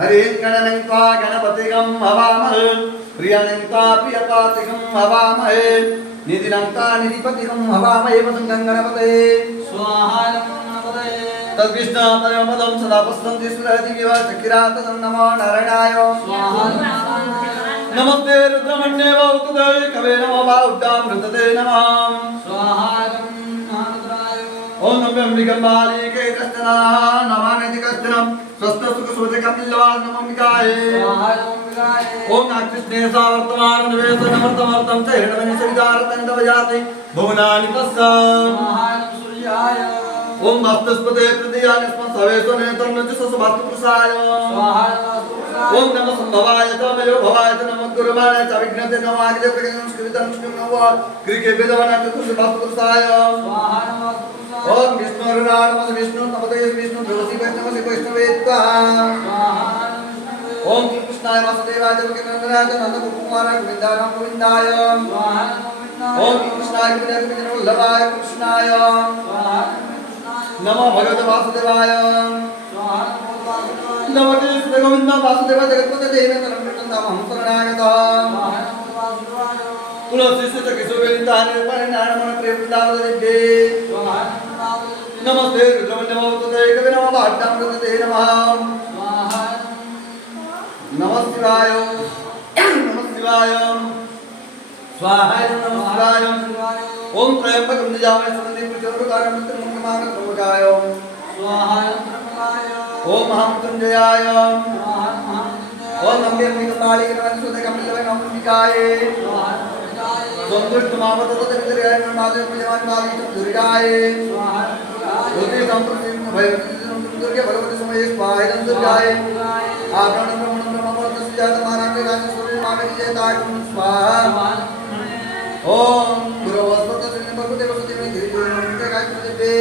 हरिं गणनं गणपतिगं हवामहे प्रियनं प्रियपातिगं हवामहे निधिनं निधिपतिगं हवामहे वसुं गणपते स्वाहा गणपते तद्विष्णातयमदं सदा पश्यन्ति सुरदिव्य चकिरातं नमो नारायणाय स्वाहा नमस्ते रुद्रमण्ये वौतुदे कवे नमो बाहुड्डां मृतते नमः स्वाहा ओम नमः अम्बिकाम्बालिके कश्चन नमानेति कश्चन स्वस्थ सुख सुवते कपिलवास नमः अम्बिकाय ओम नागकृष्णे सावर्तमान निवेश नमर्तमर्तम च हिरण्यमणि सवितारतं दवजाति भुवनानि तस्साम ओम मस्तस्पते प्रदियानिस्म सवेशो नेत्रं च ससभातु प्रसाय ओम नमः संभवाय तमयो भवाय नमः गुरुवाय च विघ्नते नमः आगे प्रकटं स्कृतं नमः क्रिके वेदवना चतुर्थ भातु प्रसाय ओम विष्णुरुराण नमः विष्णु नमते विष्णु तुलसी वैष्णवसे वैष्णवेत्वा ओम कृष्णाय वासुदेवाय जगन्नाथाय नंदकुमाराय गोविन्दाय गोविन्दाय ओम कृष्णाय वल्लभाय कृष्णाय नमो भगवते वासुदेवाय नमो कृष्ण गोविन्द वासुदेव जगत्पते देवेन्द्र नमः शरणागता तुलसी से किशोरेन्द्राय परिणामन प्रेमदावदे नमस्ते रुद्रमण्यमवतुते कवे नमः भाट्टामृतते नमः नमः शिवाय स्वाहाय नमः शिवाय ओम त्रयंबकं यजामहे सुगन्धिं पुष्टिवर्धनम् मृत्युर्मुक्षमामृतं प्रमुखाय स्वाहाय ओम महामृत्युंजयाय ओम नम्ये अम्बिकाम्बालिके नमः सुते कपिलवै नमः अम्बिकाय संतुष्ट मामतततवितर्याय नमादे पूजमान बालितं दुर्गाय ज्योति संप्रतिं भयवती दुर्गे भगवती समये स्वाहायं दुर्गाय आभरणं ब्रह्मणं ब्रह्मवर्चस्य जातमानांगे राजस्वरूपं मामेजयताय स्वाहा ओम गुरुवस्पतस्य भगवते वसुदेवे धीर्योन्ते गायत्रीदेवे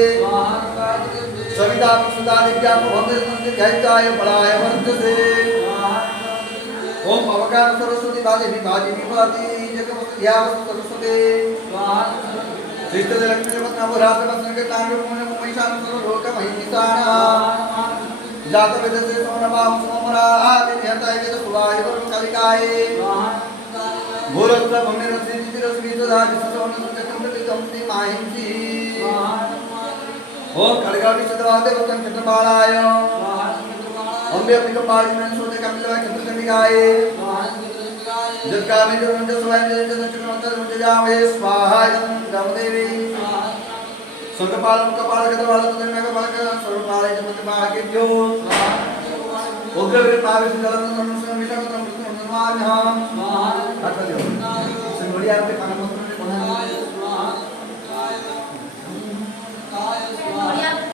सविता सुधा दिव्या भवन्ते गायत्याय बलाय वर्धसे ओम अवकार सरस्वती बादेवी भाति जगवत्या सरस्वती श्रीष्ठदे लक्ष्मी पत्नाभरासवत्संगे तांडवमुने महिषां सर्वलोकमहिषाणा जातवेदसे सोमनवां सोमरा आदिन्यताय वेदसुवाय वरुणकालिकाय भूरस्त्र भम्निरस्रीतिरस्रीतदादिसोमनसुचक्रमृतितं श्रीमाहिंसी ओम खड्गाविशदवादे वतं चन्द्रबालाय अम्बे अम्बिकाम्बालिके सोते कपिलवाय चतुर्कण्डिकाय जगन्नाथाय स्वाहाय रामदेवी संकपालं कपालगतवालतनकपालक सर्वपालय जपतिभाग्यभ्यो उग्रवीरपाविशदलनं संविशकतं नमाम्यहं स्वाहा